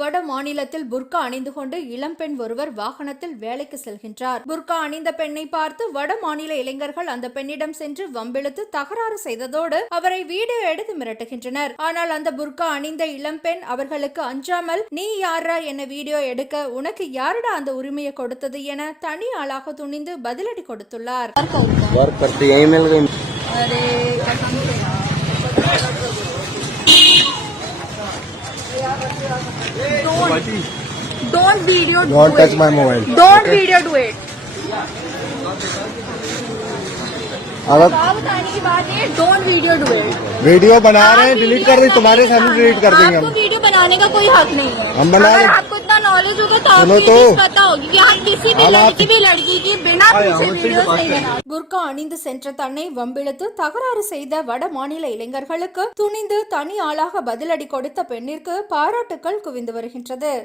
வட மாநிலத்தில் புர்கா அணிந்து கொண்டு இளம்பெண் ஒருவர் வாகனத்தில் வேலைக்கு செல்கின்றார். புர்கா அணிந்த பெண்ணை பார்த்து வட மாநில இளைஞர்கள் அந்த பெண்ணிடம் சென்று வம்பிழுத்து தகராறு செய்ததோடு அவரை வீடியோ எடுத்து மிரட்டுகின்றனர். ஆனால் அந்த புர்கா அணிந்த இளம்பெண் அவர்களுக்கு அஞ்சாமல், நீ யாரா என்ன வீடியோ எடுக்க, உனக்கு யாருடா அந்த உரிமையை கொடுத்தது என தனி ஆளாக துணிந்து பதிலடி கொடுத்துள்ளார். Don't video. Don't touch my mobile. Don't video do it. बताने की बात है, don't video do it. Video बना रहे हैं, डिलीट कर देंगे, तुम्हारे सामने डिलीट कर देंगे हम। आपको वीडियो बनाने का कोई हक नहीं है। हम बना रहे। आपको इतना नॉलेज होगा तो आपको ये चीज पता होगी कि हम किसी भी लड़की की बिना पूछे वीडियोस नहीं बना। புர்கா அணிந்து சென்ற தன்னை வம்பிழுத்து தகராறு செய்த வட மாநில இளைஞர்களுக்கு துணிந்து தனி ஆளாக பதிலடி கொடுத்த பெண்ணிற்கு பாராட்டுக்கள் குவிந்து வருகின்றது.